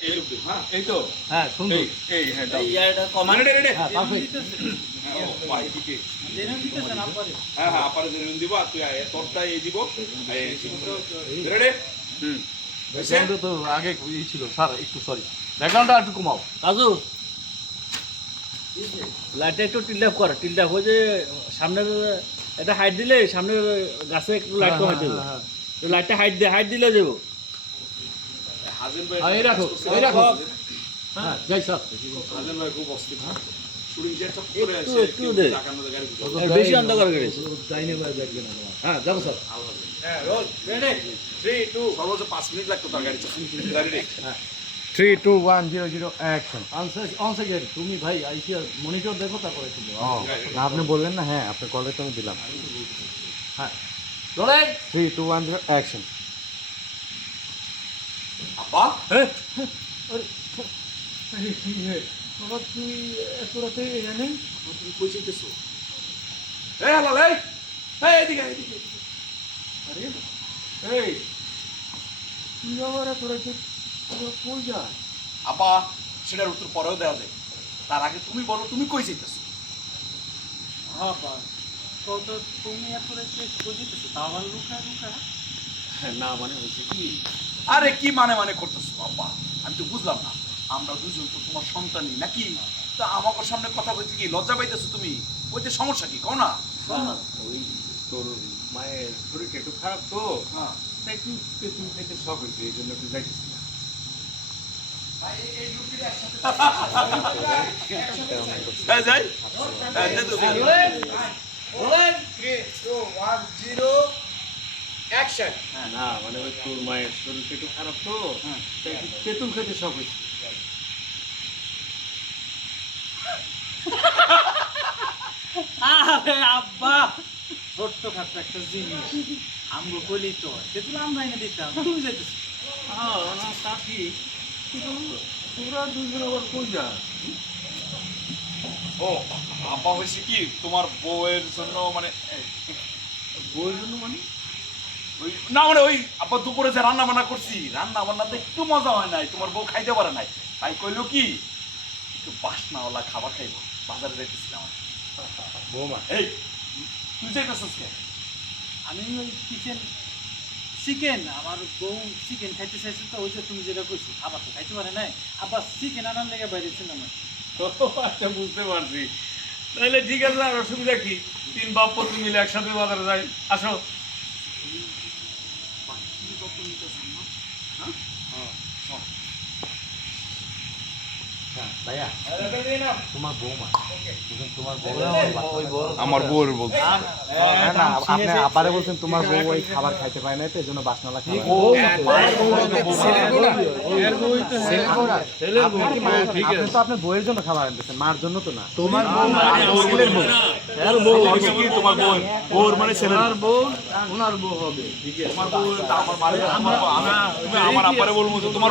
এই হ্যাঁ তো হ্যাঁ সুন্দর এই এই হ্যাঁ দাও। ইয়ারটা কমান। Ready ready. হ্যাঁ পারফেক্ট হ্যাঁ ও, ভাই, এদিকে। হ্যাঁ হ্যাঁ আপারে জেনুইন দিব আর তুই তোরটা এই দিব রেডি? হুম। ব্যাকগ্রাউন্ডে তো আগে ই ছিল স্যার একটু সরি ব্যাকগ্রাউন্ডটা একটু কমাও। কাজু লাইটটা একটু টিল্ডাপ কর টিল্ডাপ হয়ে যে সামনের এটা হাইট দিলে সামনের গাছে একটু লাইট কমাই দেবো। হ্যাঁ, লাইটটা হাইট দিয়ে হাইট দিলে যাব হ্যাঁ, এই রাখো, এই রাখো। হ্যাঁ যাই স্যার। হাজেন ভাই খুব অস্থির। শুটিং শেষ সব করে একটু, আসে একটু দে। টাকার মধ্যে গাড়ি ঘুরছে। আর বেশি অন্ধকার করেছে। যাইনি ভাই দেখবে না যাব স্যার। Role ready. 3 2 সর্বোচ্চ 5 মিনিট লাগতো তার গাড়ি চালাতে। গাড়ি রে three two one zero zero action তুমি ভাই আইসিআর মনিটর দেখো তারপরে ছিল না আপনি বললেন না? হ্যাঁ আপনার কলে তো আমি দিলাম। হ্যাঁ। Three two one zero action আপা বাবা তুই এত রাতে এখানে? তুমি কই হালাল এই এই এদিকে এদিকে। আরে এই তুই আবার এত রাতে কই আপা সেটার উত্তর পরেও দেওয়া যায়। তার আগে তুমি বলো তুমি কই যাইতেছো? না মানে হয়েছে কি আরে কি মানে মানে করতেছো আপা আমি তো বুঝলাম না। আমরা দুজন তো তোমার সন্তানই নাকি? তা আমাকে সামনে কথা বলতে কি লজ্জা পাইতেছো তুমি? ওইতে সমস্যা কি কও না? ওই তোর মায়ের শরীরটা একটু খারাপ তো হ্যাঁ। তাই একটু শখ হয়েছে এই জন্য একটু যাইতেছি না। হ্যাঁ যাই। হ্যাঁ তো। না মানে ওই তোর মায়ের শরীরটা একটু খারাপ তো হ্যাঁ। তেঁতুল খেতে শখ হয়েছে। আরে আব্বা। ছোট্ট খাট্ট একটা জিনিস আমগো কলি তো সেগুলো আমরা এনে দিতাম তুমি যেতেছ। হ্যাঁ তা ঠিক। কিন্তু তোরা দুজন আবার কই ও আপা হয়েছে কি? তোমার বউয়ের জন্য মানে বউয়ের জন্য মানে? ওই না মানে ওই আপা দুপুরে যে রান্না বান্না করছি রান্না বান্নাতে একটু মজা হয় নাই তোমার বউ খাইতে পারে নাই। তাই কইলো কি একটু বাসনাওয়ালা খাবার খাইবো বাজারে যাইতেছিলাম। বৌমা। এই তুই যাইতেছিস কে আমি ওই চিকেন চিকেন আমার বউ চিকেন খাইতে চাইছে তো ওই যে তুমি যেটা কইছো খাবার তো খাইতে পারে নাই। আবার চিকেন আনার লেগে বাইরে ছিলাম আচ্ছা বুঝতে পারছি। তাহলে ঠিক আছে আর অসুবিধা কি? তিন বাপ পত্নী মিলে একসাথে বাজারে যাই। আসো। 个什么？啊？啊，哦。ভাইয়া তোমার বৌমা। তোমার আমার বউয়ের বলতে না না আপনি আপারে বলছেন তোমার বউ ওই খাবার খাইতে পায় না তো খাবার আপনি তো আপনার বউয়ের জন্য খাবার আনতেছেন মার জন্য তো না। তোমার বউ ছেলের বউ। এর বউ হয়েছে কি? তোমার বউ বউর মানে ছেলে বউ। ওনার বউ হবে। তোমার বউ আমার আমার আমি তুমি আমার আপারে বলব তোমার